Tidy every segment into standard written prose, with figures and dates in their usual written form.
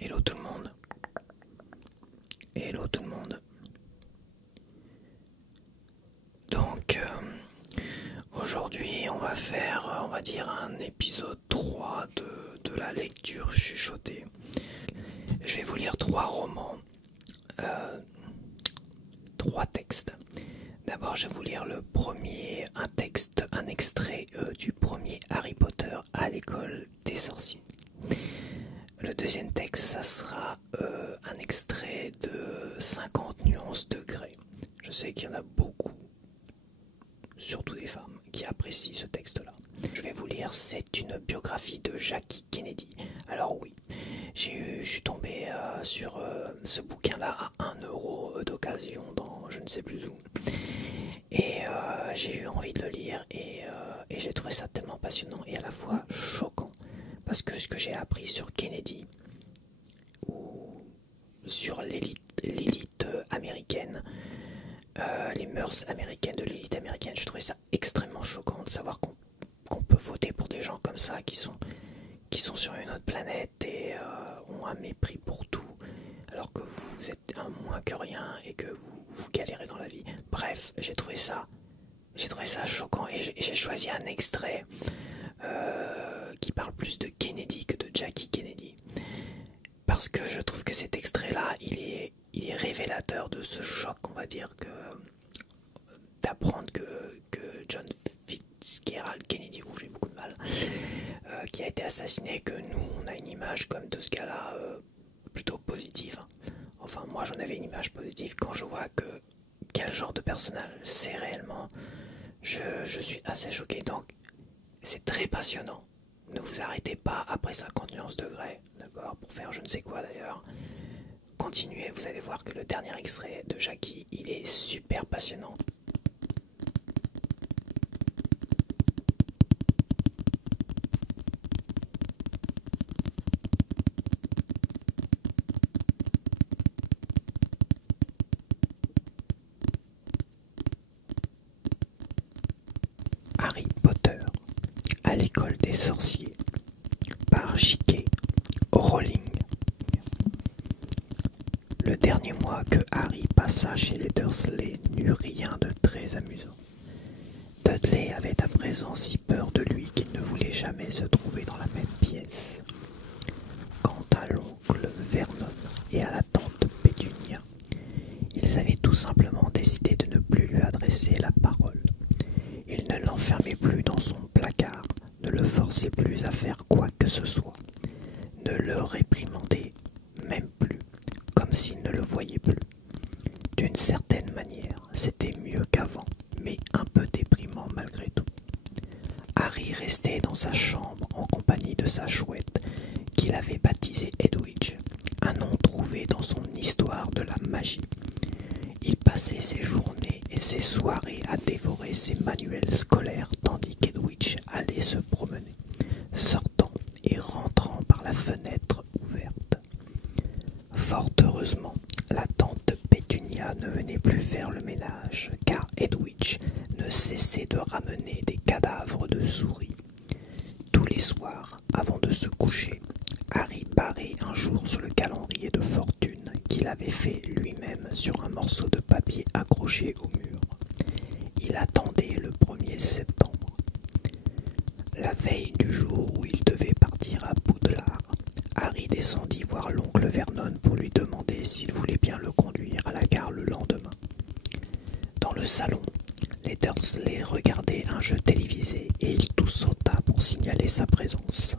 Hello tout le monde. Hello tout le monde. Donc aujourd'hui on va faire, on va dire, un épisode 3 de la lecture chuchotée. Je vais vous lire 3 romans, 3 textes. D'abord je vais vous lire le premier, un extrait du premier Harry Potter à l'école des sorciers. Le deuxième texte, ça sera un extrait de 50 nuances de Grey. Je sais qu'il y en a beaucoup, surtout des femmes, qui apprécient ce texte-là. Je vais vous lire, c'est une biographie de Jackie Kennedy. Alors oui, je suis tombé sur ce bouquin-là à 1 € d'occasion dans je ne sais plus où. Et j'ai eu envie de le lire et j'ai trouvé ça tellement passionnant et à la fois choquant. Parce que ce que j'ai appris sur Kennedy, ou sur l'élite américaine, les mœurs américaines de l'élite américaine, je trouvais ça extrêmement choquant de savoir qu'on peut voter pour des gens comme ça qui sont sur une autre planète et ont un mépris pour tout, alors que vous êtes un moins que rien et que vous galérez dans la vie. Bref, j'ai trouvé ça choquant et j'ai choisi un extrait qui parle plus de Kennedy que de Jackie Kennedy, parce que je trouve que cet extrait-là, il est révélateur de ce choc, on va dire, d'apprendre que John Fitzgerald Kennedy, où j'ai beaucoup de mal, qui a été assassiné, que nous, on a une image comme de ce gars-là plutôt positive. Enfin, moi, j'en avais une image positive. Quand je vois quel genre de personnage c'est réellement, je suis assez choqué. Donc, c'est très passionnant. Ne vous arrêtez pas après 50 nuances de Grey, d'accord, pour faire je ne sais quoi d'ailleurs. Continuez, vous allez voir que le dernier extrait de Jackie, il est super passionnant. Harry Potter à l'école des sorciers par J.K. Rowling. Le dernier mois que Harry passa chez les Dursley n'eut rien de très amusant. Dudley avait à présent si peur de lui qu'il ne voulait jamais se trouver dans la même pièce. Quant à l'oncle Vernon et à la tante Pétunia, ils avaient tout simplement décidé de ne plus lui adresser la parole. Ils ne l'enfermaient plus dans son placard, ne le forçaient plus à faire quoi que ce soit, ne le réprimandaient même plus, comme s'il ne le voyait plus. D'une certaine manière, c'était mieux qu'avant, mais un peu déprimant malgré tout. Harry restait dans sa chambre en compagnie de sa chouette, qu'il avait baptisée Edwidge, un nom trouvé dans son histoire de la magie. Il passait ses journées et ses soirées à dévorer ses manuels scolaires tandis qu'Edwidge allait se promener, sortant et rentrant par la fenêtre ouverte. Fort heureusement, la tante Pétunia ne venait plus faire le ménage, car Edwidge ne cessait de ramener des cadavres de souris. Tous les soirs, avant de se coucher, Harry barrait un jour sur le calendrier de fortune qu'il avait fait lui-même sur un morceau de papier accroché au mur. Il attendait le 1er septembre. La veille du jour où il devait partir à Poudlard, Harry descendit voir l'oncle Vernon pour lui demander s'il voulait bien le conduire à la gare le lendemain. Dans le salon, les Dursley regardaient un jeu télévisé et il tout sauta pour signaler sa présence.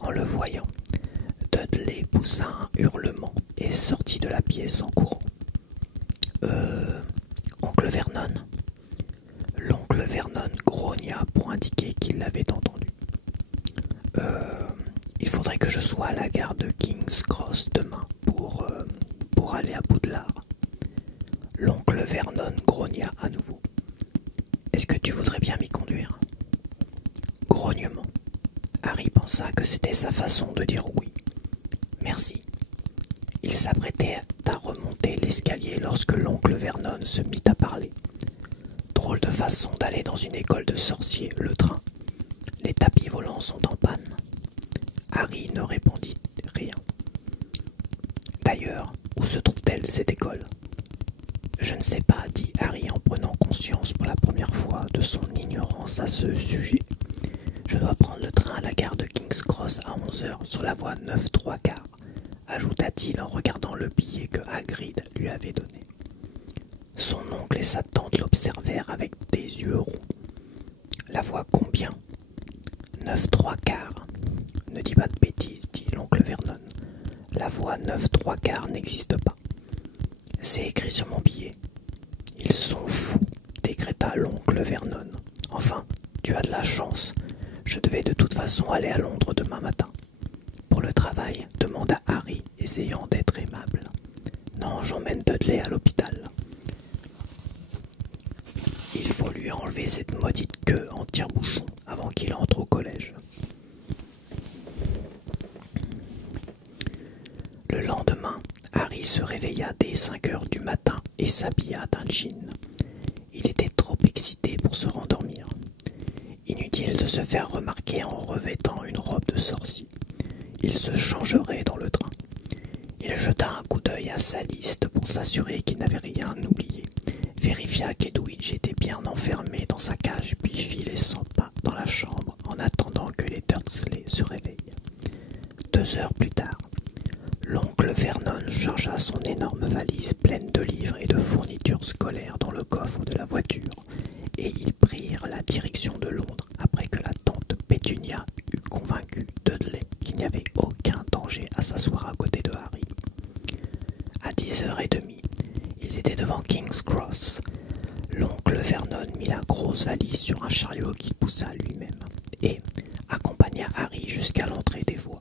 En le voyant, Dudley poussa un hurlement et sortit de la pièce en courant. Oncle Vernon ?» L'oncle Vernon grogna pour indiquer qu'il l'avait entendu. Il faudrait que je sois à la gare de King's Cross demain pour aller à Poudlard. » L'oncle Vernon grogna à nouveau. « Est-ce que tu voudrais bien m'y conduire ?» Grognement. Harry pensa que c'était sa façon de dire oui. « Merci. » Il s'apprêtait à remonter l'escalier lorsque l'oncle Vernon se mit à parler. « Drôle de façon d'aller dans une école de sorciers, le train. Les tapis volants sont en panne. » Harry ne répondit rien. D'ailleurs, où se trouve-t-elle cette école? Je ne sais pas, dit Harry en prenant conscience pour la première fois de son ignorance à ce sujet. Je dois prendre le train à la gare de King's Cross à 11h sur la voie 9 3/4, ajouta-t-il en regardant le billet que Hagrid lui avait donné. Son oncle et sa tante l'observèrent avec des yeux ronds. La voie combien? 9 3/4. Ne dis pas de bêtises, dit l'oncle Vernon. La voie 9 3/4 n'existe pas. C'est écrit sur mon billet. Ils sont fous, décréta l'oncle Vernon. Enfin, tu as de la chance. Je devais de toute façon aller à Londres demain matin. Pour le travail, demanda Harry, essayant d'être aimable. Non, j'emmène Dudley à l'hôpital. Il faut lui enlever cette maudite queue en tire-bouchon avant qu'il entre au collège. Le lendemain, Harry se réveilla dès 5 heures du matin et s'habilla d'un jean. Il était trop excité pour se rendormir. Inutile de se faire remarquer en revêtant une robe de sorcier. Il se changerait dans le train. Il jeta un coup d'œil à sa liste pour s'assurer qu'il n'avait rien oublié, vérifia qu'Edwidge était bien enfermé dans sa cage, puis fit les 100 pas dans la chambre en attendant que les Dursley se réveillent. 2 heures plus tard, l'oncle Vernon chargea son énorme valise pleine de livres et de fournitures scolaires dans le coffre de la voiture, et ils prirent la direction de Londres après que la tante Pétunia eut convaincu Dudley qu'il n'y avait aucun danger à s'asseoir à côté de Harry. À 10h30, ils étaient devant King's Cross. L'oncle Vernon mit la grosse valise sur un chariot qu'il poussa lui-même et accompagna Harry jusqu'à l'entrée des voies.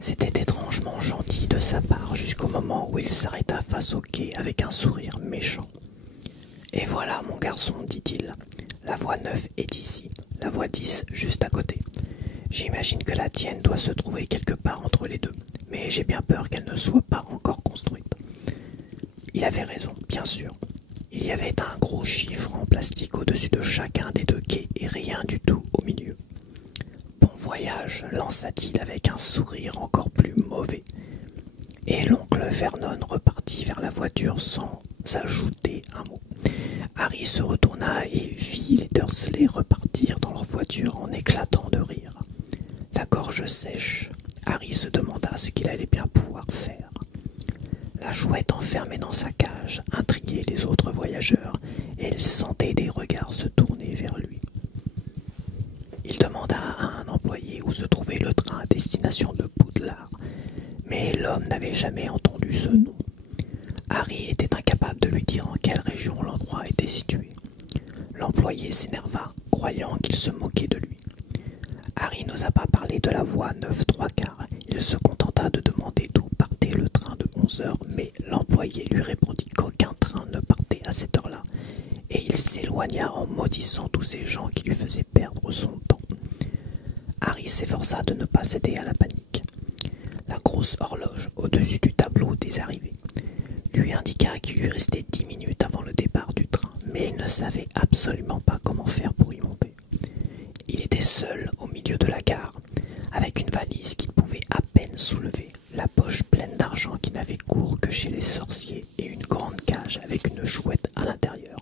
C'était étrangement gentil de sa part jusqu'au moment où il s'arrêta face au quai avec un sourire méchant. « Et voilà, mon garçon, dit-il, la voie 9 est ici, la voie 10 juste à côté. J'imagine que la tienne doit se trouver quelque part entre les deux, mais j'ai bien peur qu'elle ne soit pas encore construite. » Il avait raison, bien sûr. Il y avait un gros chiffre en plastique au-dessus de chacun des deux quais et rien du tout au milieu. « Bon voyage, lança-t-il avec un sourire encore plus mauvais. Et l'oncle Vernon repartit vers la voiture sans ajouter un mot. Harry se retourna et vit les Dursley repartir dans leur voiture en éclatant de rire. La gorge sèche, Harry se demanda ce qu'il allait bien pouvoir faire. La chouette enfermée dans sa cage intriguait les autres voyageurs et il sentait des regards se tourner vers lui. Il demanda à un employé où se trouvait le train à destination de Poudlard, mais l'homme n'avait jamais entendu ce nom. Harry était incapable de lui dire en quelle région l'endroit était situé. L'employé s'énerva, croyant qu'il se moquait de lui. Harry n'osa pas parler de la voie 9 3/4. Il se contenta de demander d'où partait le train de 11h, mais l'employé lui répondit qu'aucun train ne partait à cette heure-là, et il s'éloigna en maudissant tous ces gens qui lui faisaient perdre son temps. Harry s'efforça de ne pas céder à la panique. La grosse horloge au-dessus du tableau des arrivées lui indiqua qu'il lui restait 10 minutes avant le départ du train, mais il ne savait absolument pas comment faire pour y monter. Il était seul au milieu de la gare, avec une valise qu'il pouvait à peine soulever, la poche pleine d'argent qui n'avait cours que chez les sorciers et une grande cage avec une chouette à l'intérieur.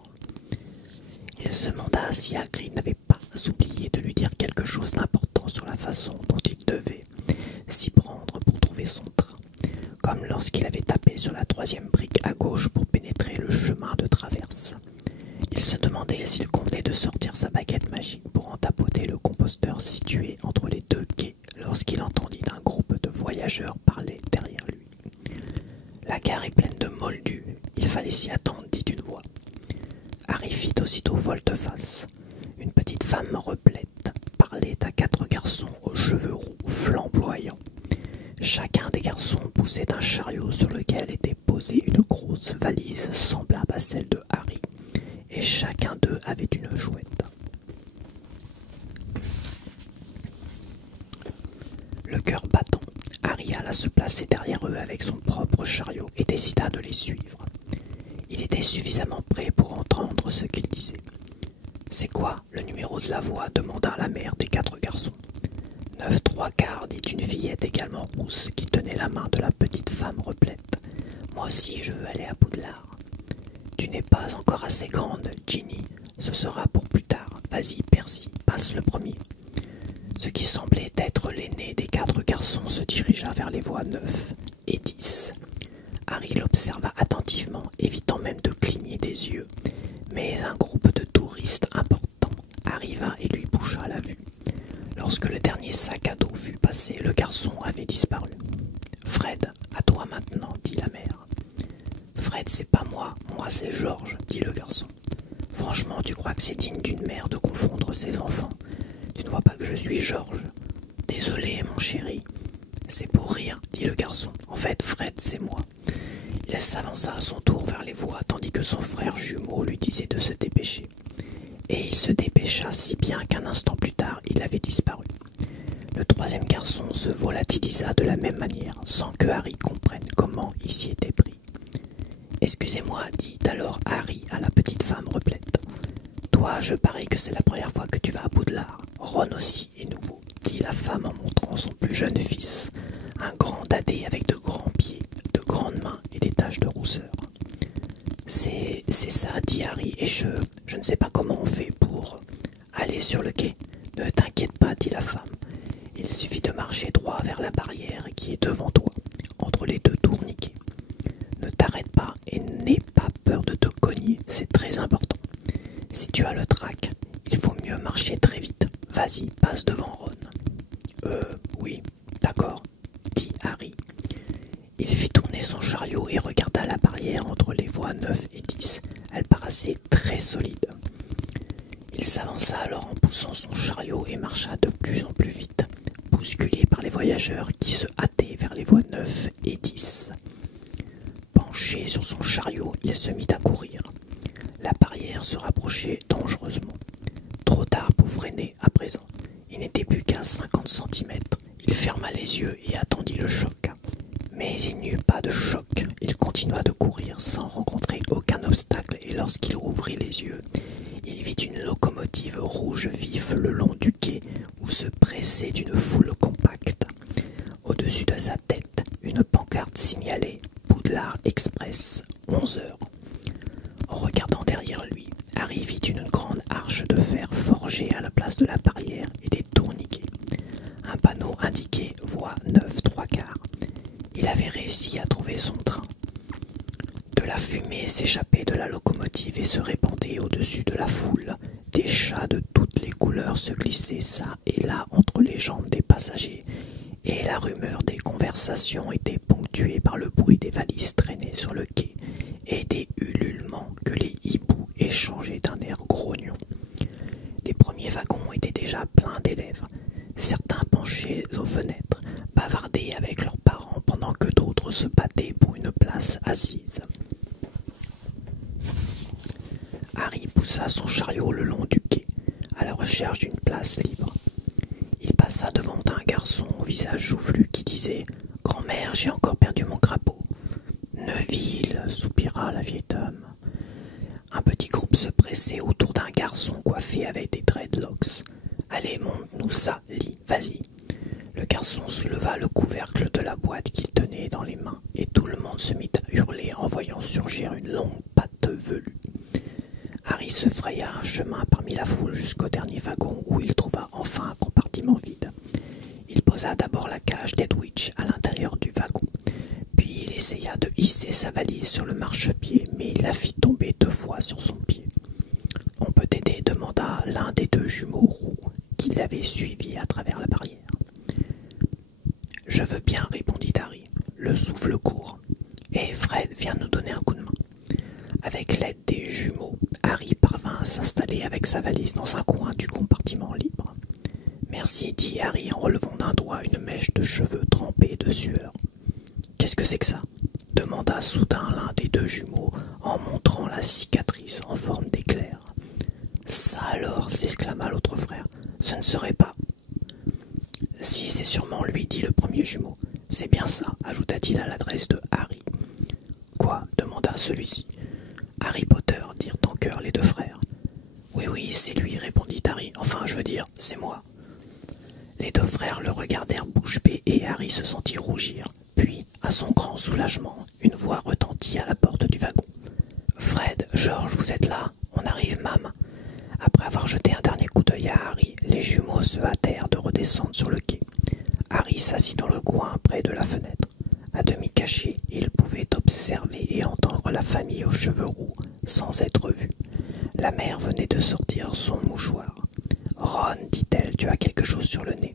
Il se demanda si Hagrid n'avait pas oublié de lui dire quelque chose d'important sur la façon dont il devait s'y prendre pour trouver son train, comme lorsqu'il avait tapé sur la 3e brique à gauche pour pénétrer le chemin de traverse. Il se demandait s'il convenait de sortir sa baguette magique pour en tapoter le composteur situé entre les deux quais lorsqu'il entendit un groupe de voyageurs parler derrière lui. « La gare est pleine de moldus, il fallait s'y attendre, dit une voix. Harry fit aussitôt volte-face. Une petite femme replète parlait à 4 garçons aux cheveux roux flamboyants. Chacun des garçons poussait un chariot sur lequel était posée une grosse valise semblable à celle de Harry, et chacun d'eux avait une chouette. Le cœur battant, Harry alla se placer derrière eux avec son propre chariot et décida de les suivre. Il était suffisamment prêt pour entendre ce qu'ils disaient. « C'est quoi le numéro de la voie » demanda la mère des 4 garçons. 9 3/4, dit une fillette également rousse qui tenait la main de la petite femme replète. Moi aussi, je veux aller à Poudlard. Tu n'es pas encore assez grande, Ginny. Ce sera pour plus tard. Vas-y, Percy, passe le premier. Ce qui semblait être l'aîné des 4 garçons se dirigea vers les voies 9 et 10. Harry l'observa attentivement, évitant même de cligner des yeux. Mais un groupe de touristes importants arriva et lui boucha la vue. Lorsque le dernier sac à dos fut passé, le garçon avait disparu. « Fred, à toi maintenant, dit la mère. »« Fred, c'est pas moi c'est George, dit le garçon. Franchement, tu crois que c'est digne d'une mère de confondre ses enfants? Tu ne vois pas que je suis George? Désolé, mon chéri. C'est pour rire, dit le garçon. En fait, Fred, c'est moi. Il s'avança à son tour vers les voies, tandis que son frère jumeau lui disait de se dépêcher. Et il se dépêcha si bien qu'un instant plus tard, il avait disparu. Le troisième garçon se volatilisa de la même manière, sans que Harry comprenne comment il s'y était pris. « Excusez-moi, dit alors Harry à la petite femme replète. Toi, je parie que c'est la première fois que tu vas à Poudlard. Ron aussi est nouveau, dit la femme en montrant son plus jeune fils, un grand dadais avec de grands pieds, de grandes mains et des taches de rousseur. C'est ça, dit Harry, et je ne sais pas comment on fait pour aller sur le quai. Ne t'inquiète pas, dit la femme. Il suffit de marcher droit vers la barrière qui est devant toi, entre les 2 tourniquets. Ne t'arrête pas et n'aie pas peur de te cogner, c'est très important. Si tu as le trac, il faut mieux marcher très vite. Vas-y, passe devant Ron. Oui, d'accord, dit Harry. Il fit tourner son chariot et regarda la barrière entre les voies 9 et 10. Elle paraissait très solide. Il s'avança alors en poussant son chariot et marcha de plus en plus vite, bousculé par les voyageurs qui se hâtaient vers les voies 9 et 10. Penché sur son chariot, il se mit à courir. La barrière se rapprochait dangereusement. Trop tard pour freiner à présent. Il n'était plus qu'à 50 centimètres. Il ferma les yeux et attendit le choc. Mais il n'y eut pas de choc. Il continua de courir sans rencontrer aucun obstacle et lorsqu'il rouvrit les yeux, il vit une locomotive rouge vif le long du quai où se pressait une foule compacte. Au-dessus de sa tête, une pancarte signalait « Poudlard Express, 11 heures ». En regardant derrière lui, Harry vit une grande arche de fer forgée à la place de la barrière et des tourniquets. Un panneau indiquait « Voie 9 3/4 ». Il avait réussi à trouver son train. De la fumée s'échappait de la locomotive et se répandait au-dessus de la foule. Des chats de toutes les couleurs se glissaient çà et là entre les jambes des passagers, et la rumeur des conversations était ponctuée par le bruit des valises traînées sur le quai et des ululements que les hiboux échangeaient d'un air grognon. Les premiers wagons étaient déjà pleins d'élèves. Certains penchés aux fenêtres, bavardaient avec leurs parents pendant que d'autres se battaient pour une place assise. Harry poussa son chariot le long du quai, à la recherche d'une place libre. Il passa devant un garçon au visage joufflu qui disait « Grand-mère, j'ai encore perdu mon crapaud. » « Neville, soupira la vieille dame. Un petit groupe se pressait autour d'un garçon coiffé avec des dreadlocks. « Allez, montre-nous ça, Lee, vas-y. » Le garçon souleva le couvercle de la boîte qu'il tenait dans les mains, et tout le monde se mit à hurler en voyant surgir une longue patte velue. Harry se fraya un chemin parmi la foule jusqu'au dernier wagon où il trouva enfin un compartiment vide. Il posa d'abord la cage d'Edwidge à l'intérieur du wagon, puis il essaya de hisser sa valise sur le marchepied, mais il la fit tomber 2 fois sur son pied. « On peut t'aider » demanda l'un des 2 jumeaux roux qui l'avaient suivi à travers la barrière. « Je veux bien » répondit Harry, le souffle court. « Et Fred vient nous donner un coup de main. » Avec l'aide des jumeaux, Harry parvint à s'installer avec sa valise dans un coin du compartiment libre. « Merci, dit Harry en relevant d'un doigt une mèche de cheveux trempés de sueur. « Qu'est-ce que c'est que ça ?» demanda soudain l'un des 2 jumeaux en montrant la cicatrice en forme d'éclair. « Ça alors !» s'exclama l'autre frère. « Ce ne serait pas... » « Si, c'est sûrement lui, dit le premier jumeau. « C'est bien ça, ajouta-t-il à l'adresse de Harry. »« Quoi ?» demanda celui-ci. « Harry Potter, dirent en chœur les 2 frères. « Oui, c'est lui, répondit Harry. Enfin, je veux dire, c'est moi. » Les 2 frères le regardèrent bouche bée et Harry se sentit rougir. Puis, À son grand soulagement, une voix retentit à la porte du wagon. Fred, George, vous êtes là? On arrive, Mam. Après avoir jeté un dernier coup d'œil à Harry, les jumeaux se hâtèrent de redescendre sur le quai. Harry s'assit dans le coin près de la fenêtre. À demi caché, il pouvait observer et entendre la famille aux cheveux roux sans être vu. La mère venait de sortir son mouchoir. « Ron, dit-elle, tu as quelque chose sur le nez. »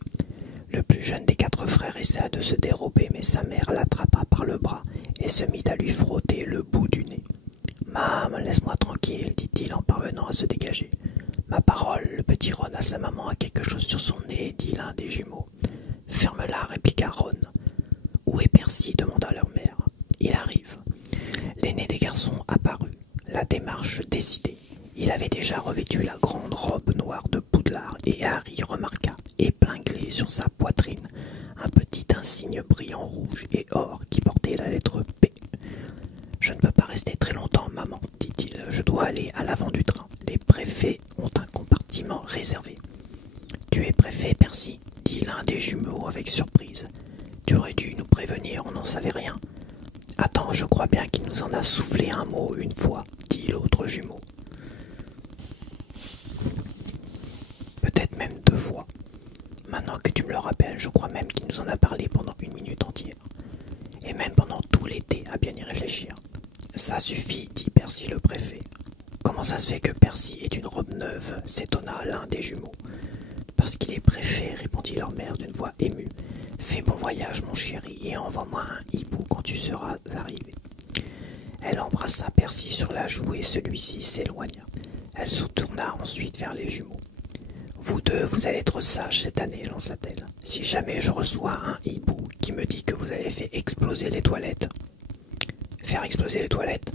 Le plus jeune des 4 frères essaya de se dérober, mais sa mère l'attrapa par le bras et se mit à lui frotter le bout du nez. « Mam, laisse-moi tranquille, dit-il en parvenant à se dégager. « Ma parole, le petit Ron à sa maman a quelque chose sur son nez, dit l'un des jumeaux. « Ferme-la, répliqua Ron. « Où est Percy? Demanda leur mère. « Il arrive. » L'aîné des garçons apparut, la démarche décidée. Il avait déjà revêtu la grande robe noire de Poudlard et Harry remarqua, épinglé sur sa poitrine, un petit insigne brillant rouge et or qui portait la lettre P. « Je ne peux pas rester très longtemps, maman, dit-il. Je dois aller à l'avant du train. Les préfets ont un compartiment réservé. »« Tu es préfet, Percy ?» dit l'un des jumeaux avec surprise. « Tu aurais dû nous prévenir, on n'en savait rien. »« Attends, je crois bien qu'il nous en a soufflé un mot une fois, » dit l'autre jumeau. « Peut-être même 2 fois. Maintenant que tu me le rappelles, je crois même qu'il nous en a parlé pendant 1 minute entière. Et même pendant tout l'été, à bien y réfléchir. »« Ça suffit, dit Percy le préfet. »« Comment ça se fait que Percy ait une robe neuve ?» s'étonna l'un des jumeaux. « Parce qu'il est préfet, répondit leur mère d'une voix émue. « Fais bon voyage, mon chéri, et envoie-moi un hibou quand tu seras arrivé. » Elle embrassa Percy sur la joue et celui-ci s'éloigna. Elle se tourna ensuite vers les jumeaux. « Vous deux, vous allez être sages cette année, lança-t-elle. Si jamais je reçois un hibou qui me dit que vous avez fait exploser les toilettes. » Faire exploser les toilettes?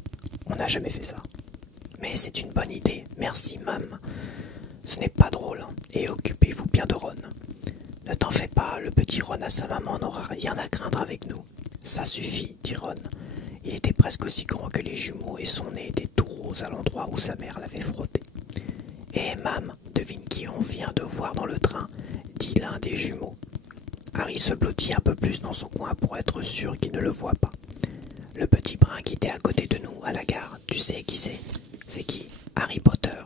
On n'a jamais fait ça. Mais c'est une bonne idée, merci, Mam. Ce n'est pas drôle, hein, et occupez-vous bien de Ron. Ne t'en fais pas, le petit Ron à sa maman n'aura rien à craindre avec nous. Ça suffit, dit Ron. Il était presque aussi grand que les jumeaux et son nez était tout rose à l'endroit où sa mère l'avait frotté. « Eh, Mam, devine qui on vient de voir dans le train, dit l'un des jumeaux. Harry se blottit un peu plus dans son coin pour être sûr qu'il ne le voit pas. Le petit brun qui était à côté de nous, à la gare, tu sais qui c'est? C'est qui? Harry Potter.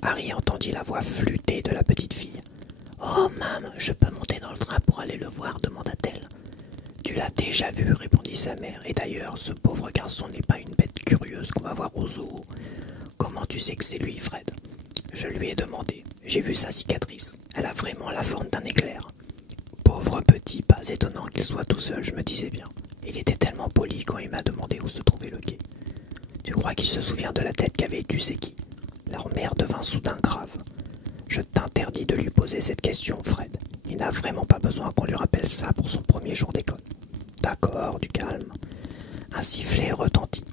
Harry entendit la voix flûtée de la petite fille. « Oh, Mam, je peux monter dans le train pour aller le voir, demanda-t-elle. « Tu l'as déjà vu, répondit sa mère, et d'ailleurs, ce pauvre garçon n'est pas une bête curieuse qu'on va voir au zoo. Comment tu sais que c'est lui, Fred? Je lui ai demandé. J'ai vu sa cicatrice. Elle a vraiment la forme d'un éclair. Pauvre petit, pas étonnant qu'il soit tout seul, je me disais bien. Il était tellement poli quand il m'a demandé où se trouvait le quai. Tu crois qu'il se souvient de la tête qu'avait tu sais qui? Leur mère devint soudain grave. Je t'interdis de lui poser cette question, Fred. Il n'a vraiment pas besoin qu'on lui rappelle ça pour son premier jour d'école. D'accord, du calme. Un sifflet retentit.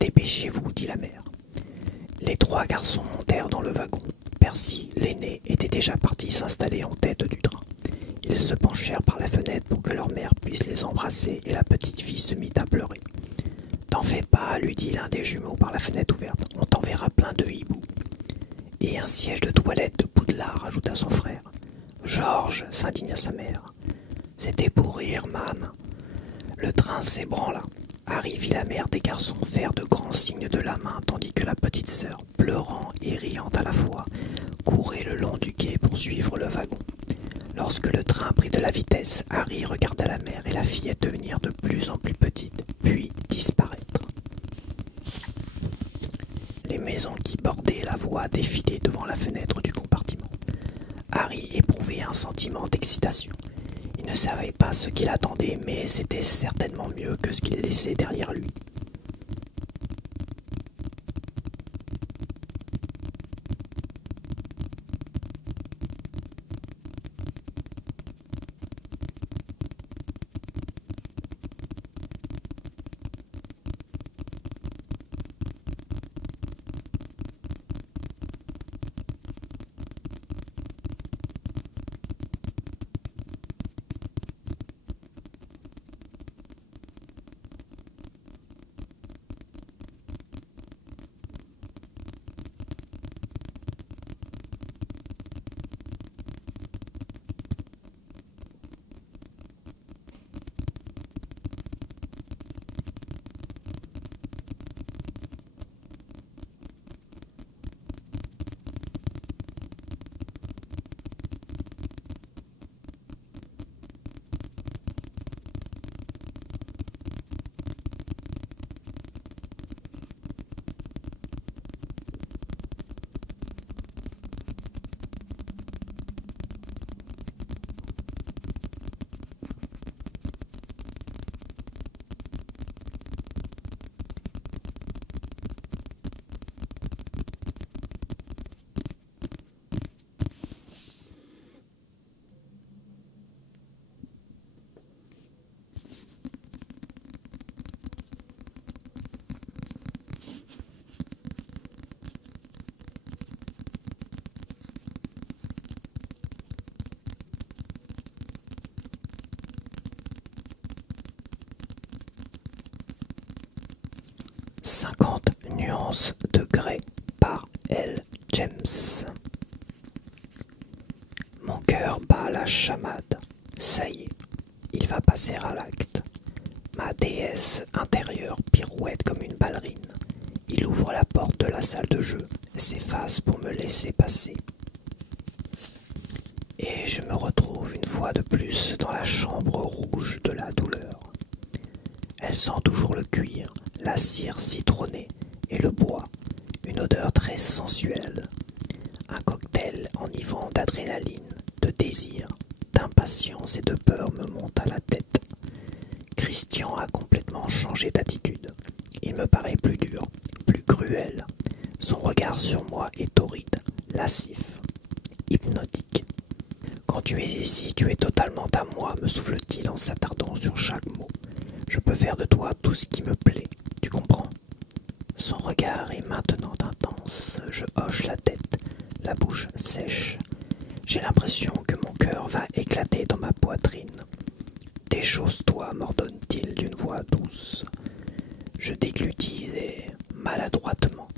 Dépêchez-vous, dit la mère. Les 3 garçons montèrent dans le wagon. Percy, l'aîné, était déjà parti s'installer en tête du train. Ils se penchèrent par la fenêtre pour que leur mère puisse les embrasser et la petite fille se mit à pleurer. « T'en fais pas, lui dit l'un des jumeaux par la fenêtre ouverte. On t'enverra plein de hiboux. Et un siège de toilette de Poudlard, ajouta son frère. Georges, s'indigna sa mère. C'était pour rire, Mam. Le train s'ébranla. Harry vit la mère des garçons faire de grands signes de la main tandis que la petite sœur, pleurant et riant à la fois, courait le long du quai pour suivre le wagon. Lorsque le train prit de la vitesse, Harry regarda la mère et la fillette devenir de plus en plus petite, puis disparaître. Les maisons qui bordaient la voie défilaient devant la fenêtre du compartiment. Harry éprouvait un sentiment d'excitation. Il ne savait pas ce qu'il attendait, mais c'était certainement mieux que ce qu'il laissait derrière lui. 50 nuances de grès par L. James. Mon cœur bat la chamade. Ça y est, il va passer à l'acte. Ma déesse intérieure pirouette comme une ballerine. Il ouvre la porte de la salle de jeu, s'efface pour me laisser passer. Et je me retrouve une fois de plus dans la chambre rouge de la douleur. Elle sent toujours le cuir, la cire citronnée et le bois, une odeur très sensuelle. Un cocktail enivrant d'adrénaline, de désir, d'impatience et de peur me monte à la tête. Christian a complètement changé d'attitude. Il me paraît plus dur, plus cruel. Son regard sur moi est torride, lascif, hypnotique. Quand tu es ici, tu es totalement à moi, me souffle-t-il en s'attardant sur chaque mot. Je peux faire de toi tout ce qui me plaît, tu comprends? Son regard est maintenant intense. Je hoche la tête, la bouche sèche. J'ai l'impression que mon cœur va éclater dans ma poitrine. Déchausse-toi, m'ordonne-t-il d'une voix douce. Je déglutis et, maladroitement,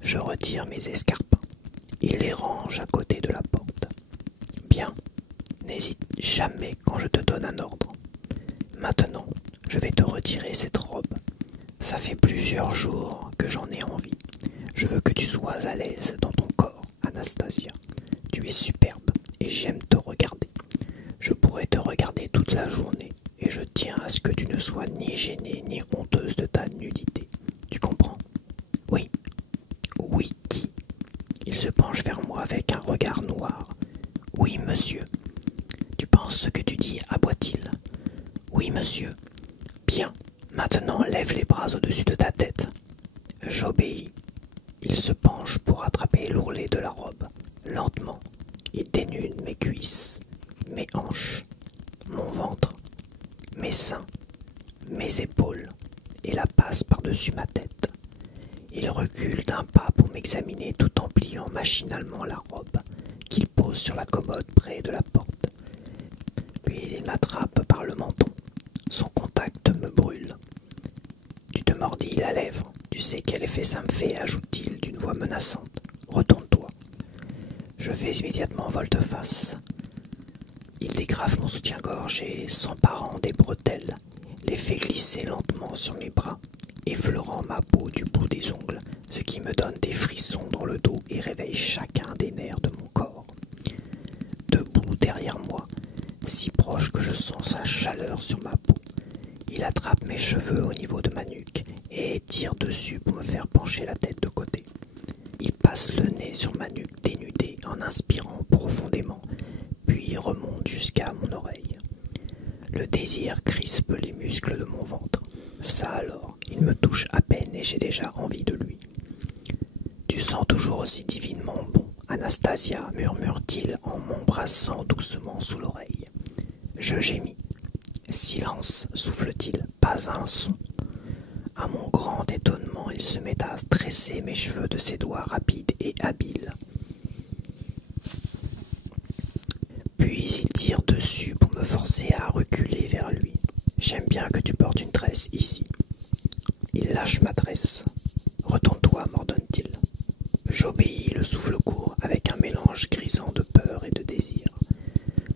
je retire mes escarpins. Il les range à côté de la porte. Bien, n'hésite jamais quand je te donne un ordre. Maintenant, je vais te retirer cette robe. Ça fait plusieurs jours que j'en ai envie. Je veux que tu sois à l'aise dans ton corps, Anastasia. Tu es superbe et j'aime te regarder. Je pourrais te regarder toute la journée et je tiens à ce que tu ne sois ni gênée ni honteuse de ta nudité. Tu comprends? Oui. Oui, qui? Il se penche vers moi avec un regard noir. Oui, monsieur. Tu penses ce que tu dis, aboie-t-il. Oui, monsieur. Bien. Maintenant, lève les bras au-dessus de ta tête. J'obéis. Il se penche pour attraper l'ourlet de la robe. Lentement, il dénude mes cuisses, mes hanches, mon ventre, mes seins, mes épaules, et la passe par-dessus ma tête. Il recule d'un pas pour m'examiner tout en pliant machinalement la robe qu'il pose sur la commode près de la porte. Puis il m'attrape par le menton. Son contact me brûle. Tu te mordis la lèvre. Tu sais quel effet ça me fait, ajoute-t-il d'une voix menaçante. Retourne-toi. Je fais immédiatement volte-face. Il dégrafe mon soutien-gorge et, s'emparant des bretelles, les fait glisser lentement sur mes bras, effleurant ma peau du bout des ongles, ce qui me donne des frissons dans le dos et réveille chacun des nerfs de mon corps. Debout derrière moi, si proche que je sens sa chaleur sur ma peau, il attrape mes cheveux au niveau de ma nuque et tire dessus pour me faire pencher la tête de côté. Il passe le nez sur ma nuque dénudée en inspirant profondément, puis remonte jusqu'à mon oreille. Le désir crispe les muscles de mon ventre. Ça alors, il me touche à peine et j'ai déjà envie de lui. Tu sens toujours aussi divinement bon, Anastasia, murmure-t-il en m'embrassant doucement sous l'oreille. Je gémis. Silence, souffle-t-il, pas un son. À mon grand étonnement, il se met à tresser mes cheveux de ses doigts rapides et habiles. Puis il tire dessus pour me forcer à reculer vers lui. J'aime bien que tu portes une tresse ici. Il lâche ma tresse. Retourne-toi, m'ordonne-t-il. J'obéis, le souffle court, avec un mélange grisant de peur et de désir.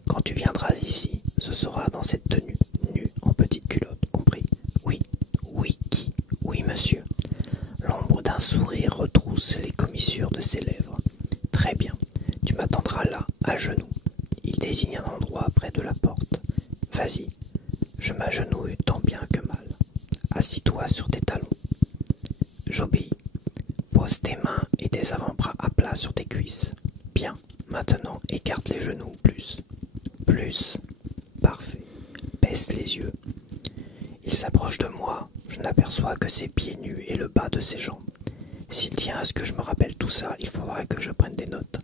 Quand tu viendras ici, ce sera dans cette tenue, nue, en petite culotte, compris? Oui, oui, qui? Oui, monsieur. L'ombre d'un sourire retrousse les commissures de ses lèvres. Très bien, tu m'attendras là, à genoux. Il désigne un endroit près de la porte. Vas-y, je m'agenouille tant bien que mal. Assis-toi sur tes talons. J'obéis. Pose tes mains et tes avant-bras à plat sur tes cuisses. Bien, maintenant écarte les genoux plus. Plus. Parfait. Baisse les yeux. Il s'approche de moi. Je n'aperçois que ses pieds nus et le bas de ses jambes. S'il tient à ce que je me rappelle tout ça, il faudra que je prenne des notes.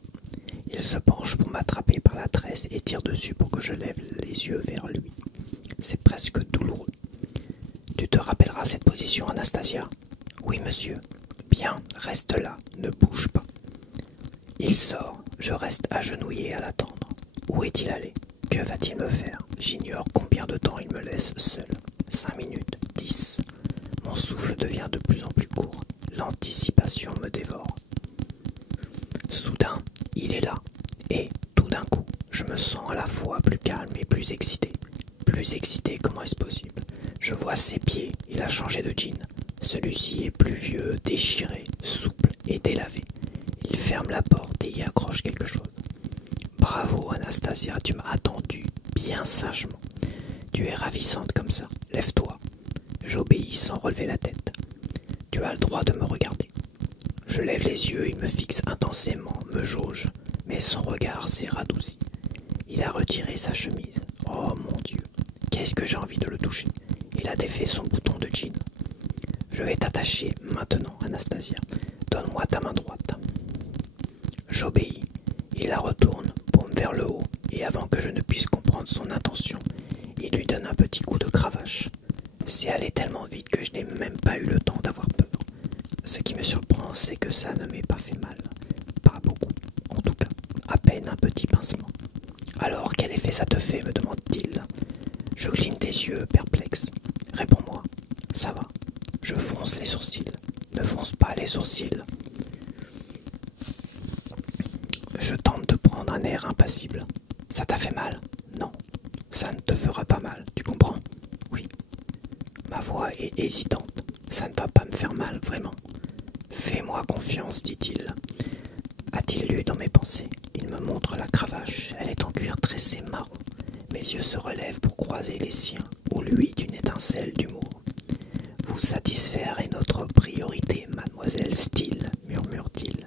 Il se penche pour m'attraper par la tresse et tire dessus pour que je lève les yeux vers lui. C'est presque douloureux. Tu te rappelleras cette position, Anastasia? Oui, monsieur. Bien, reste là, ne bouge pas. Il sort, je reste agenouillé à l'attendre. Où est-il allé? Que va-t-il me faire? J'ignore combien de temps il me laisse seul. 5 minutes, 10. Mon souffle devient de plus en plus court. L'anticipation me dévore. Soudain, il est là. Et, tout d'un coup, je me sens à la fois plus calme et plus excité. Plus excité, comment est-ce possible? Je vois ses pieds, il a changé de jean. Celui-ci est plus vieux, déchiré, souple et délavé. Il ferme la porte et y accroche quelque chose. Bravo Anastasia, tu m'as attendu bien sagement. Tu es ravissante comme ça, lève-toi. J'obéis sans relever la tête. Tu as le droit de me regarder. Je lève les yeux, il me fixe intensément, me jauge, mais son regard s'est radouci. Il a retiré sa chemise. Oh mon Dieu, qu'est-ce que j'ai envie de le toucher. Il a défait son bouton de jean. Je vais t'attacher maintenant, Anastasia. Donne-moi ta main droite. J'obéis. Il la retourne, paume vers le haut, et avant que je ne puisse comprendre son intention, il lui donne un petit coup de cravache. C'est allé tellement vite que je n'ai même pas eu le temps d'avoir peur. Ce qui me surprend, c'est que ça ne m'ait pas fait mal. Pas beaucoup, en tout cas, à peine un petit pincement. Alors, quel effet ça te fait, me demande-t-il. Je cligne des yeux, perplexe. Réponds-moi. Ça va. Je fronce les sourcils. Ne fronce pas les sourcils. Je tente de prendre un air impassible. Ça t'a fait mal? Non. Ça ne te fera pas mal, tu comprends? Oui. Ma voix est hésitante. Ça ne va pas me faire mal, vraiment. Fais-moi confiance, dit-il. A-t-il lu dans mes pensées? Il me montre la cravache. Elle est en cuir tressé marron. Mes yeux se relèvent pour croiser les siens, au lui d'une étincelle d'humour. Vous satisfaire est notre priorité, mademoiselle Steele, murmure-t-il.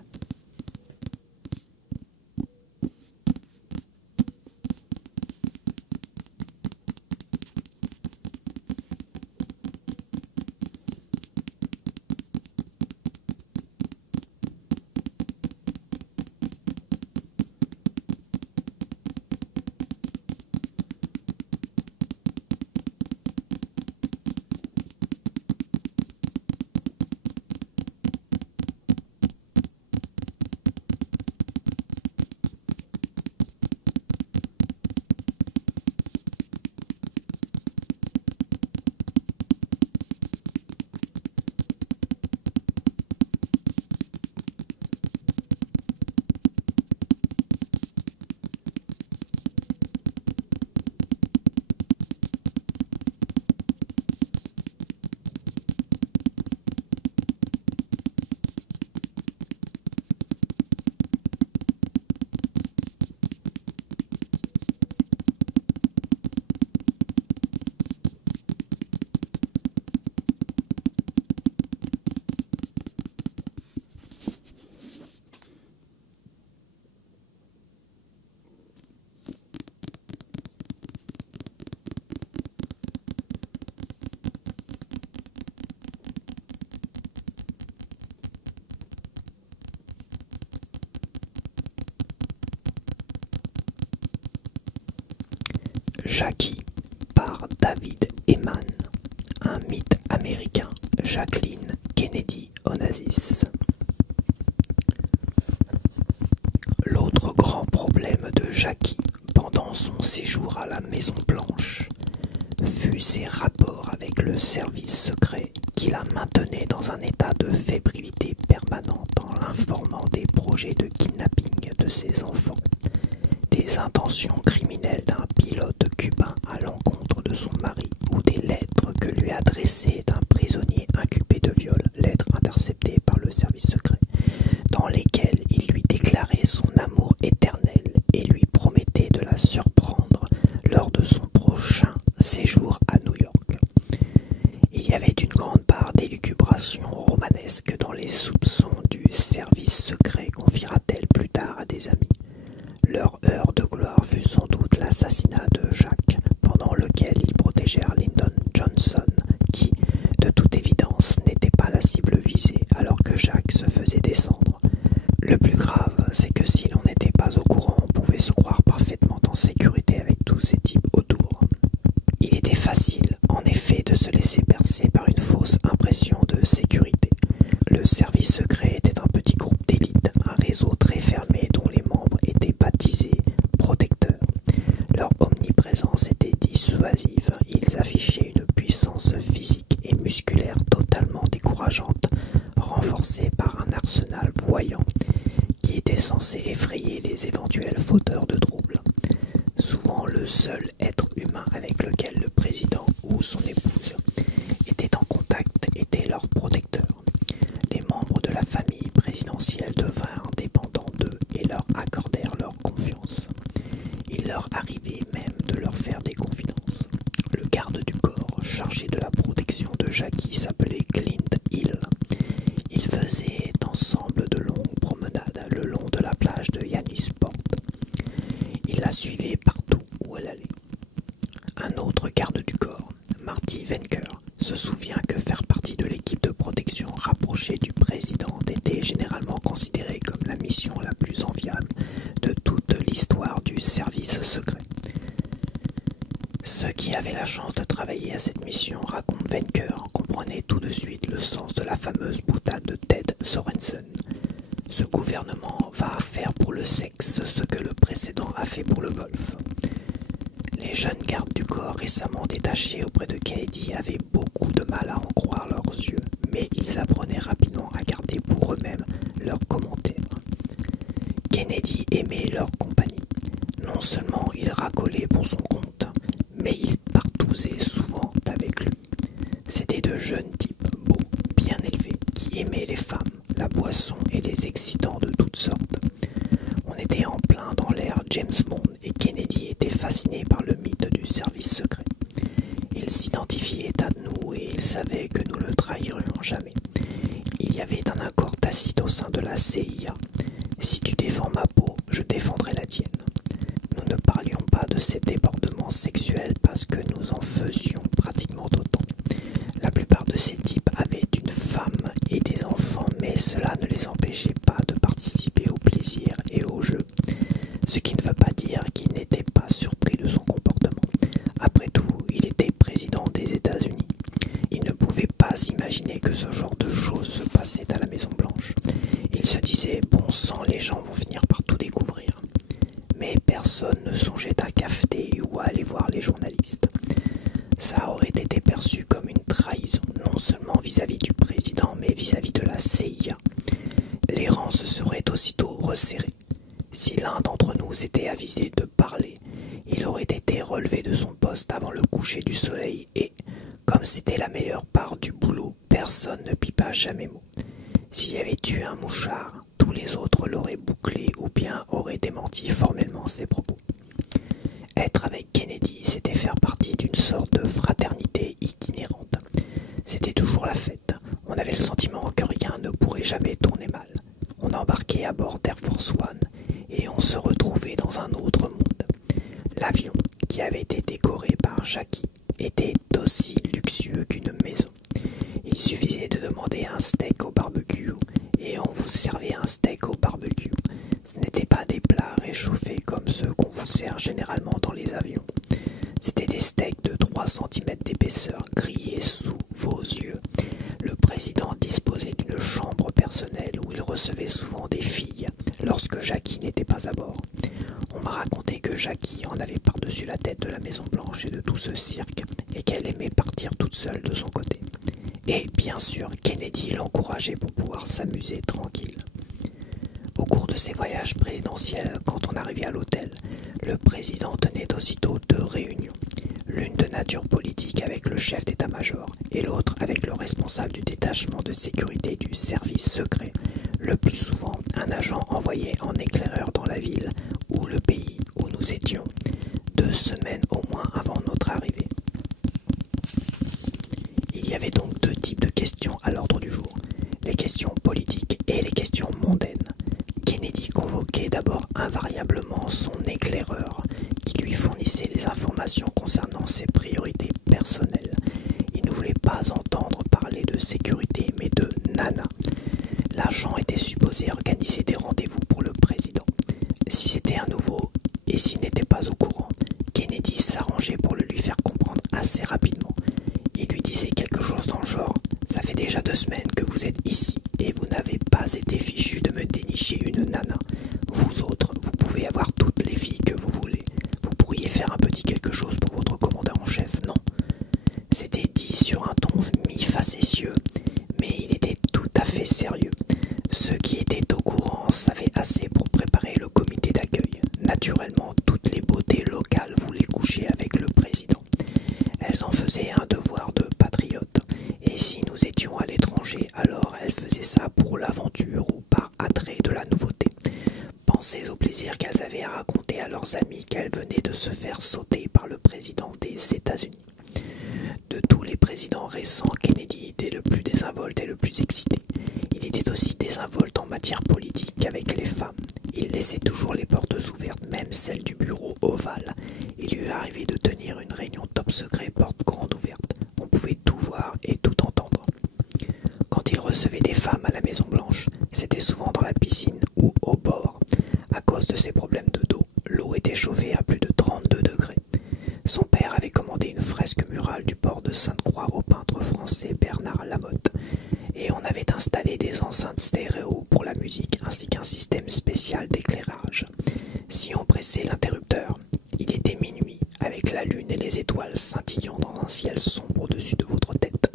Jackie par David Eman, un mythe américain, Jacqueline Kennedy Onassis. L'autre grand problème de Jackie pendant son séjour à la Maison Blanche fut ses rapports avec le service secret qui la maintenait dans un état de fébrilité permanente en l'informant des projets de kidnapping de ses enfants, des intentions criminelles d'un pilote cubain à l'encontre de son mari ou des lettres que lui adressait un prisonnier inculpé de viol, lettres interceptées par le service secret, dans lesquelles il lui déclarait son amour éternel et lui promettait de la surprendre lors de son prochain séjour à New York. Il y avait une grande part d'élucubration romanesque dans les soupçons du service secret, confiera-t-elle plus tard à des amis. Leur heure de gloire fut sans doute l'assassinat de Jacques, pendant lequel ils protégèrent Lyndon Johnson, qui, de toute évidence, n'était pas la cible visée alors que Jacques se faisait descendre. Le plus grave, c'est que si l'on n'était pas au courant, on pouvait se croire parfaitement en sécurité avec tous ces types autour. Il était facile, en effet, de se laisser bercer par une fausse impression de sécurité. Le service secret était un petit groupe d'élite, un réseau très fermé dont les membres étaient baptisés protecteurs. Leur omniprésence était dissuasive, ils affichaient une puissance physique et musculaire totale encourageante, renforcée par un arsenal voyant qui était censé effrayer les éventuels fauteurs de troubles. Souvent le seul être humain avec lequel le président ou son épouse était en contact était leur protecteur. Les membres de la famille présidentielle devinrent dépendants d'eux et leur accordèrent leur confiance. Il leur arrivait même de leur faire des confidences. Le garde du corps chargé de la protection de Jackie s'appelait Clint Hill. Ils faisaient ensemble de longues promenades le long de la plage de Yannisport. Il la suivait partout où elle allait. Un autre garde du corps, Marty Venker, se souvient que faire partie de l'équipe de protection rapprochée du président était généralement considéré comme la mission la plus enviable de toute l'histoire du service secret. Ceux qui avaient la chance de travailler à cette mission, raconte Venker, comprenaient tout de suite le sens de la fameuse boutade de Ted Sorensen. Ce gouvernement va faire pour le sexe ce que le précédent a fait pour le golf. Les jeunes gardes du corps récemment détachés auprès de Kennedy avaient beaucoup de mal à en croire leurs yeux, mais ils apprenaient rapidement à garder pour eux-mêmes leurs commentaires. Kennedy aimait leur compagnie. Non seulement il racolait pour son compte, mais il partousait souvent avec lui. C'étaient de jeunes types beaux, bien élevés, qui aimaient les femmes, la boisson et les excitants de toutes sortes. On était en plein dans l'ère James Bond et Kennedy était fasciné par le mythe du service secret. Il s'identifiait à nous et il savait que nous le trahirions jamais. Il y avait un accord tacite au sein de la CIA. Si tu défends ma peau, je défendrai la tienne. Nous ne parlions pas de ces débordements sexuels parce que nous en faisions pratiquement autant. La plupart de ces types avaient une femme et des enfants, mais cela ne les empêchait pas de participer au plaisir et au jeu. Ce qui ne veut pas dire qu'ils n'étaient pas surpris de son comportement. Après tout, il était président des États-Unis. Il ne pouvait pas imaginer que ce genre de choses se passait à la Maison-Blanche. Il se disait, bon sang, les gens vont finir par tout découvrir. Mais personne ne songeait à cafeter ou à aller voir les journalistes. Ça aurait été perçu comme une trahison, non seulement vis-à-vis du président, mais vis-à-vis de la CIA. Les rangs se seraient aussitôt resserrés. Si l'un d'entre nous s'était avisé de parler, il aurait été relevé de son poste avant le coucher du soleil et, comme c'était la meilleure part du boulot, personne ne pipa jamais mot. S'il y avait eu un mouchard, tous les autres l'auraient bouclé ou bien auraient démenti formellement ses propos. Être avec Kennedy, c'était faire partie d'une sorte de fraternité itinérante. C'était toujours la fête. On avait le sentiment que rien ne pourrait jamais tourner mal. On embarquait à bord d'Air Force One et on se retrouvait dans un autre monde. L'avion, qui avait été décoré par Jackie, était aussi luxueux qu'une maison. Il suffisait de demander un steak au barbecue et on vous servait un steak au barbecue. Ce n'étaient pas des plats réchauffés comme ceux qu'on vous sert généralement dans les avions. C'était des steaks de 3 cm d'épaisseur grillés sous vos yeux. Le président disposait d'une chambre personnelle où il recevait souvent des filles lorsque Jackie n'était pas à bord. On m'a raconté que Jackie en avait par-dessus la tête de la Maison-Blanche et de tout ce cirque et qu'elle aimait partir toute seule de son côté. Et bien sûr, Kennedy l'encourageait pour pouvoir s'amuser tranquille. Au cours de ses voyages présidentiels, quand on arrivait à l'hôtel, le président tenait aussitôt 2 réunions, l'une de nature politique avec le chef d'état-major et l'autre avec le responsable du détachement de sécurité du service secret, le plus souvent un agent envoyé en éclaireur dans la ville ou le pays où nous étions, 2 semaines au moins avant notre arrivée. Il y avait donc 2 types de questions à l'ordre du jour, les questions politiques et les questions mondaines. Kennedy convoquait d'abord invariablement son éclaireur, qui lui fournissait les informations concernant ses priorités personnelles. Il ne voulait pas entendre parler de sécurité, mais de Nana. L'agent était supposé organiser des rendez-vous pour le président. Si c'était un nouveau, et s'il n'était pas au courant, Kennedy s'arrangeait pour le lui faire comprendre assez rapidement. Il lui disait quelque chose dans le genre « Ça fait déjà 2 semaines que vous êtes ici et vous n'avez pas été fichu de me dénicher une nana. Vous autres, vous pouvez avoir toutes les filles que vous voulez. Vous pourriez faire un petit quelque chose pour votre commandeur en chef, non ?» C'était dit sur un ton mi-facétieux, mais il était sérieux. Ceux qui étaient au courant savaient assez pour préparer le comité d'accueil. Naturellement, toutes les beautés locales voulaient coucher avec le président. Elles en faisaient un devoir de patriote. Et si nous étions à l'étranger, alors elles faisaient ça pour l'aventure ou par attrait de la nouveauté. Pensez au plaisir qu'elles avaient à raconter à leurs amis qu'elles venaient de se faire sauter par le président des États-Unis. De tous les présidents récents, Kennedy était le plus désinvolte et le plus excité. Il était aussi désinvolte en matière politique avec les femmes. Il laissait toujours les portes ouvertes, même celles du bureau ovale. Il lui arrivait de tenir une réunion top secret, porte grande ouverte. On pouvait tout voir et tout entendre. Quand il recevait des femmes à la Maison Blanche, c'était souvent dans la piscine ou au bord. À cause de ses problèmes de dos, l'eau était chauffée à plus de 32 degrés. Son père avait commandé une fresque murale du port de Sainte-Croix au peintre français Bernard Lamotte. Et on avait installé des enceintes stéréo pour la musique ainsi qu'un système spécial d'éclairage. Si on pressait l'interrupteur, il était minuit, avec la lune et les étoiles scintillant dans un ciel sombre au-dessus de votre tête.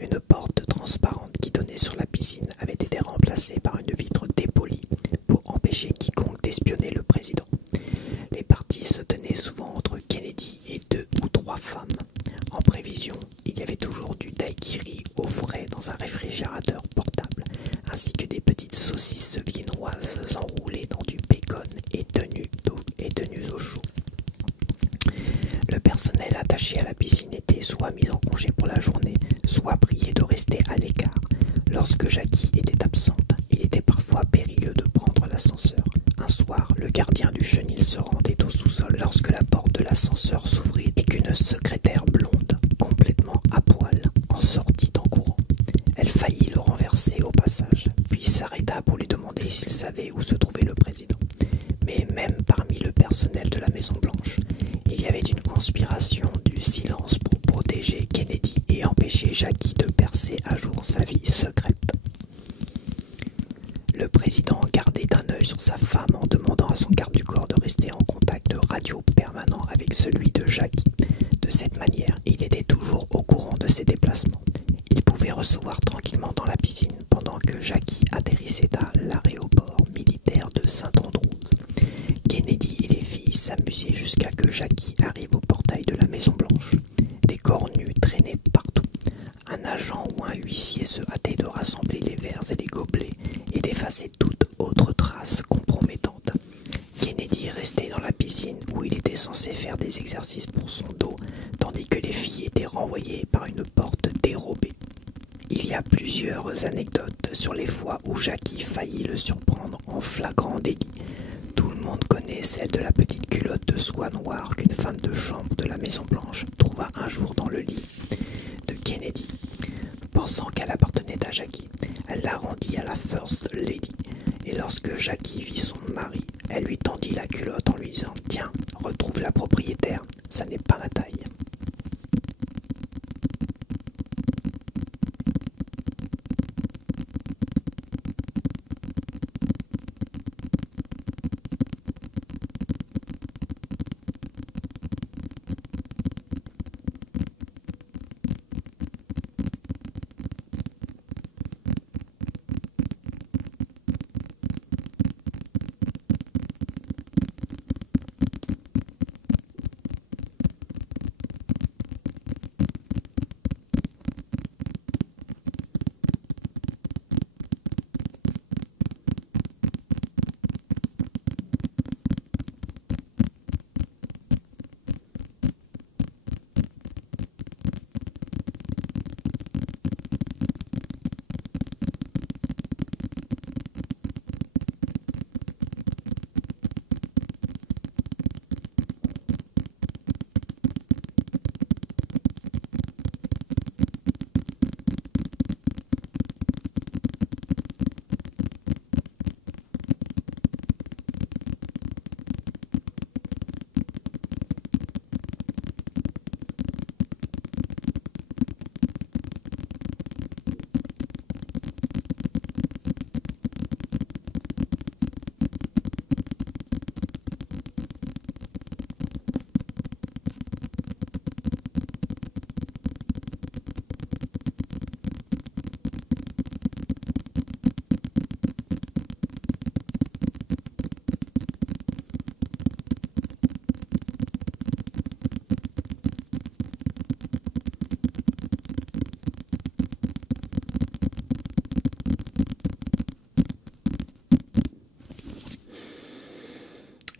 Une porte transparente qui donnait sur la piscine avait été remplacée par une vitre dépolie pour empêcher quiconque d'espionner le président. Les parties se tenaient souvent entre Kennedy et 2 ou 3 femmes. En prévision, il y avait toujours du daiquiri au frais dans un réfrigérateur portable, ainsi que des petites saucisses viennoises enroulées dans du bacon et tenues au chaud. Le personnel attaché à la piscine était soit mis en congé pour la journée, soit prié de rester à l'écart. Lorsque Jackie était absente, il était parfois périlleux de prendre l'ascenseur. Un soir, le gardien du chenil se rendait au sous-sol lorsque la porte de l'ascenseur s'ouvrit et qu'une secrétaire blonde, complètement à poil, en sortit en courant. Elle faillit le renverser au passage, puis s'arrêta pour lui demander s'il savait où se trouvait le président. Mais même parmi le personnel de la Maison-Blanche, il y avait une conspiration du silence pour protéger Kennedy et empêcher Jackie de percer à jour sa vie secrète. Le président gardait un œil sur sa femme en demandant à son garde du corps de rester en contact radio permanent avec celui de Jackie. De cette manière, il était toujours au courant de ses déplacements. Il pouvait recevoir tranquillement dans la piscine pendant que Jackie atterrissait à l'aéroport militaire de Saint-Andrews. Kennedy et les filles s'amusaient jusqu'à que Jackie arrive au portail de la Maison-Blanche. Des corps nus traînaient partout. Un agent ou un huissier se hâtait de rassembler les verres et les gobelets et d'effacer toute autre trace compromettante. Kennedy restait dans la piscine où il était censé faire des exercices pour son dos, tandis que les filles étaient renvoyées par une porte dérobée. Il y a plusieurs anecdotes sur les fois où Jackie faillit le surprendre en flagrant délit. Tout le monde connaît celle de la petite culotte de soie noire qu'une femme de chambre de la Maison-Blanche trouva un jour dans le lit de Kennedy. Pensant qu'elle appartenait à Jackie, elle la rendit à la First Lady. Et lorsque Jackie vit son mari, elle lui tendit la culotte en lui disant « Tiens, retrouve la propriétaire, ça n'est pas ma taille ».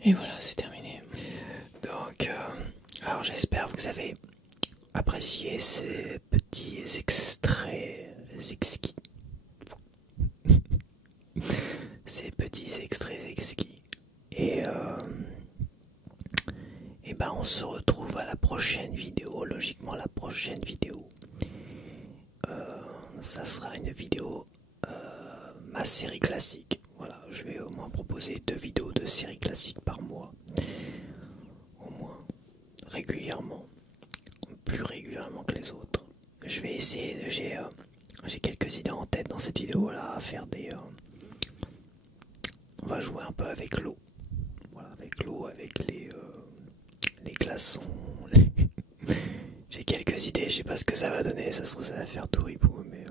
Et voilà, c'est terminé. Donc, alors j'espère que vous avez apprécié ces petits extraits exquis. Ces petits extraits exquis. Et ben on se retrouve à la prochaine vidéo. Logiquement, la prochaine vidéo, ça sera une vidéo ma série classique. Voilà, je vais au moins proposer 2 vidéos de série classique par mois. Au moins, régulièrement. Plus régulièrement que les autres. Je vais essayer, j'ai quelques idées en tête dans cette vidéo là, à faire des... on va jouer un peu avec l'eau. Voilà, avec l'eau, avec les glaçons. J'ai quelques idées, je sais pas ce que ça va donner, ça se trouve ça va faire tout ribou, mais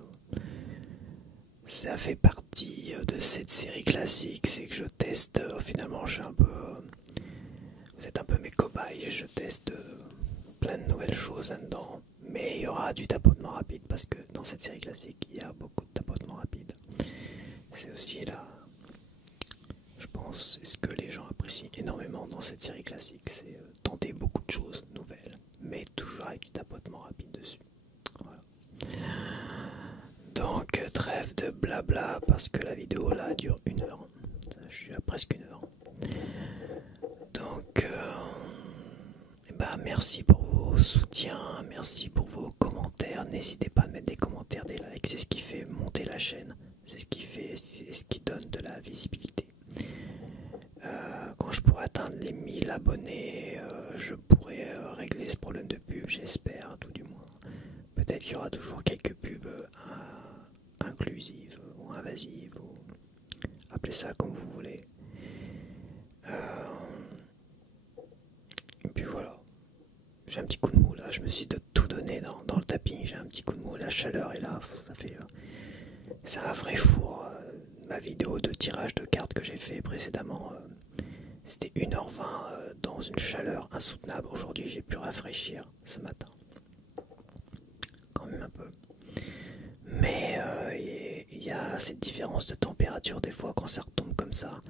ça fait partie de cette série classique, c'est que je teste, finalement je suis un peu... vous êtes un peu mes cobayes, je teste plein de nouvelles choses là-dedans. Mais il y aura du tapotement rapide parce que dans cette série classique, il y a beaucoup de tapotement rapide. C'est aussi là, je pense, c'est ce que les gens apprécient énormément dans cette série classique, c'est tenter beaucoup de choses nouvelles, mais toujours avec du tapotement rapide dessus. Voilà. Donc trêve de blabla parce que la vidéo là dure 1 heure. Je suis à presque 1 heure. Donc bah, merci pour vos soutiens, merci pour vos commentaires. N'hésitez pas à mettre des commentaires, des likes, c'est ce qui fait monter la chaîne, c'est ce qui donne de la visibilité. Quand je pourrai atteindre les 1000 abonnés, je pourrai régler ce problème de pub, j'espère, tout du moins. Peut-être qu'il y aura toujours quelques pubs inclusives ou invasives, ou appelez ça comme vous voulez. Et puis voilà. J'ai un petit coup de mou là, je me suis tout donné dans le tapping, j'ai un petit coup de mou, la chaleur est là, ça fait... c'est un vrai four. Ma vidéo de tirage de cartes que j'ai fait précédemment, c'était 1h20 dans une chaleur insoutenable. Aujourd'hui j'ai pu rafraîchir ce matin. Quand même un peu. Mais il y a cette différence de température des fois quand ça retombe comme ça.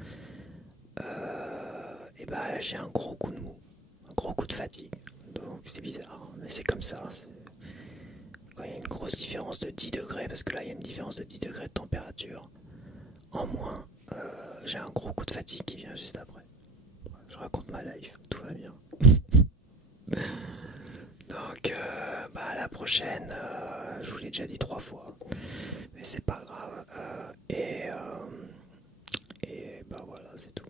Et bah j'ai un gros coup de mou, un gros coup de fatigue. Donc c'est bizarre, mais c'est comme ça. Quand il y a une grosse différence de 10 degrés, parce que là il y a une différence de 10 degrés de température en moins, j'ai un gros coup de fatigue qui vient juste après. Je raconte ma life, tout va bien. Donc bah à la prochaine, je vous l'ai déjà dit 3 fois, mais c'est pas grave. Et bah voilà, c'est tout.